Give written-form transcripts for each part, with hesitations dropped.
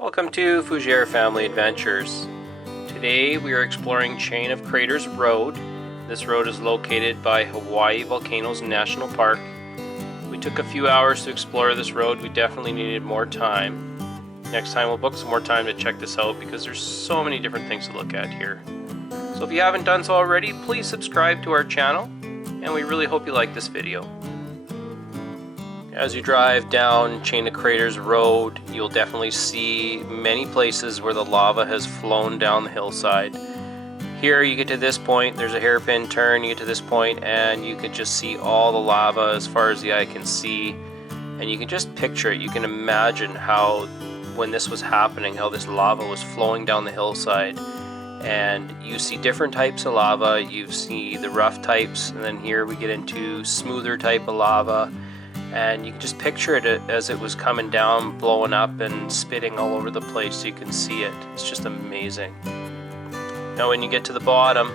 Welcome to Fougere Family Adventures. Today we are exploring Chain of Craters Road. This road is located by Hawaii Volcanoes National Park. We took a few hours to explore this road. We definitely needed more time. Next time we'll book some more time to check this out because there's so many different things to look at here. So if you haven't done so already, please subscribe to our channel, and we really hope you like this video. As you drive down Chain of Craters Road, you'll definitely see many places where the lava has flown down the hillside. Here you get to this point, there's a hairpin turn, you get to this point and you can just see all the lava as far as the eye can see. And you can just picture it, you can imagine how when this was happening, how this lava was flowing down the hillside. And you see different types of lava, you see the rough types, and then here we get into smoother type of lava. And you can just picture it as it was coming down, blowing up and spitting all over the place so you can see it. It's just amazing. Now when you get to the bottom,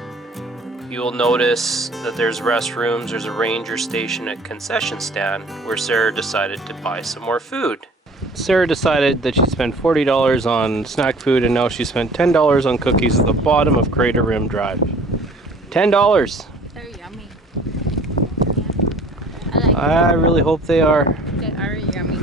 you'll notice that there's restrooms, there's a ranger station, a concession stand where Sarah decided to buy some more food. Sarah decided that she'd spend $40 on snack food and now she spent $10 on cookies at the bottom of Crater Rim Drive. $10! They're yummy. I really hope they are. They are yummy.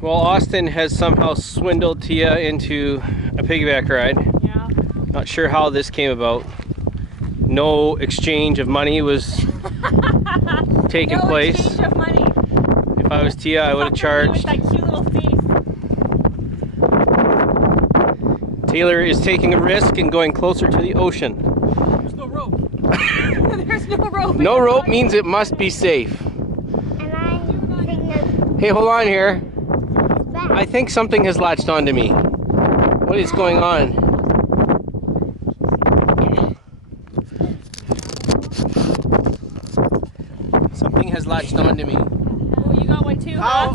Well, Austin has somehow swindled Tia into a piggyback ride. Yeah. Not sure how this came about. No exchange of money was taking place. No exchange of money. If I was Tia, I would have charged. With that cute little face. Taylor is taking a risk and going closer to the ocean. There's no rope. There's no rope. No rope means it must be safe. Hey, hold on here. I think something has latched onto me. What is going on? Something has latched onto me. Oh, you got one too, huh?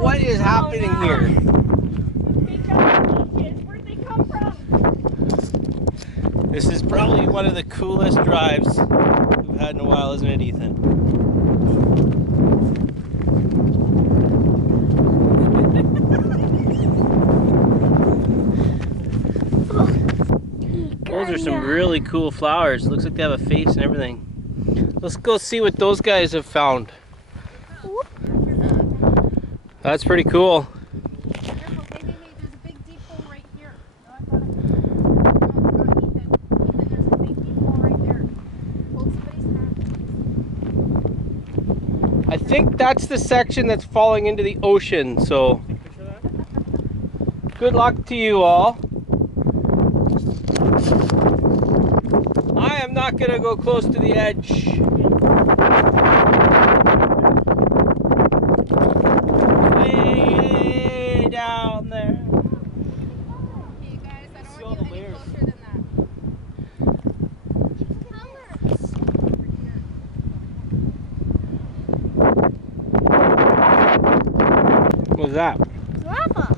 What is happening here? Where'd they come from? This is probably one of the coolest drives we've had in a while, isn't it, Ethan? Those are some really cool flowers. Looks like they have a face and everything. Let's go see what those guys have found. That's pretty cool. There's a big deep hole right here. There's a big deep hole right there. Hold somebody's hand. I think that's the section that's falling into the ocean, so good luck to you all. I am not going to go close to the edge. Way down there. Hey guys, I don't want you any closer than that. What was that? Lava.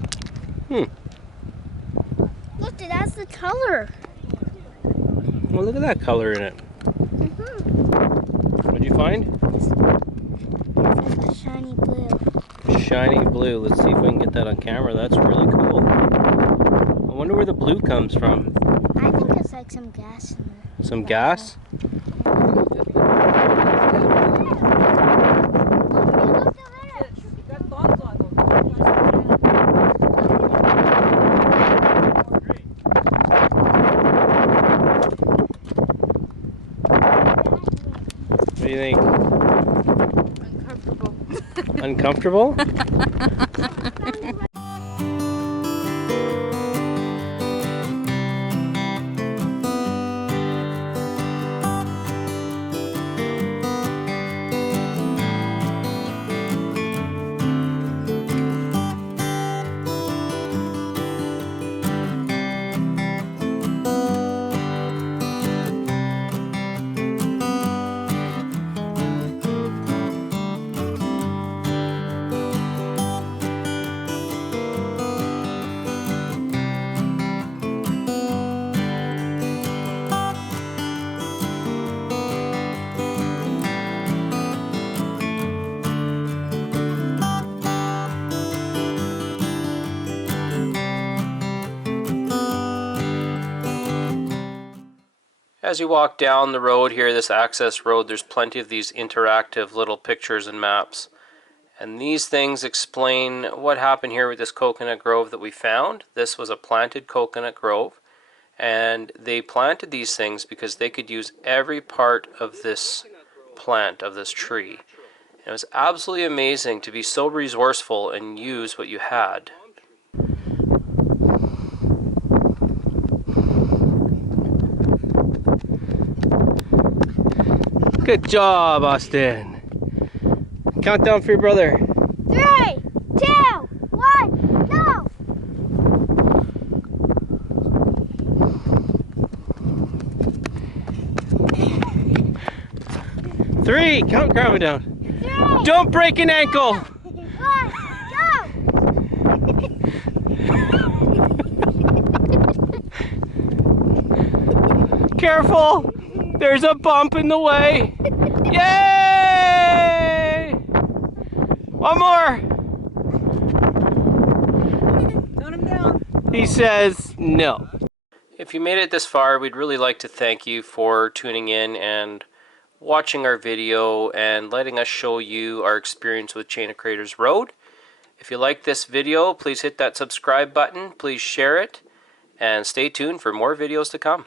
Look, it has the color. Well, look at that color in it. What'd you find? It's a shiny blue. Shiny blue. Let's see if we can get that on camera. That's really cool. I wonder where the blue comes from. I think it's like some gas in there. Some gas? What do you think? Uncomfortable. Uncomfortable? As you walk down the road here, this access road, there's plenty of these interactive little pictures and maps. And these things explain what happened here with this coconut grove that we found. This was a planted coconut grove. And they planted these things because they could use every part of this plant, of this tree. And it was absolutely amazing to be so resourceful and use what you had. Good job, Austin. Countdown for your brother. 3, 2, 1, go! 3, count Grandma down. 3, Don't break an ankle. 1, go! Careful! There's a bump in the way. Yay! One more. Count him down. He says no. If you made it this far, we'd really like to thank you for tuning in and watching our video and letting us show you our experience with Chain of Craters Road. If you like this video, please hit that subscribe button, please share it, and stay tuned for more videos to come.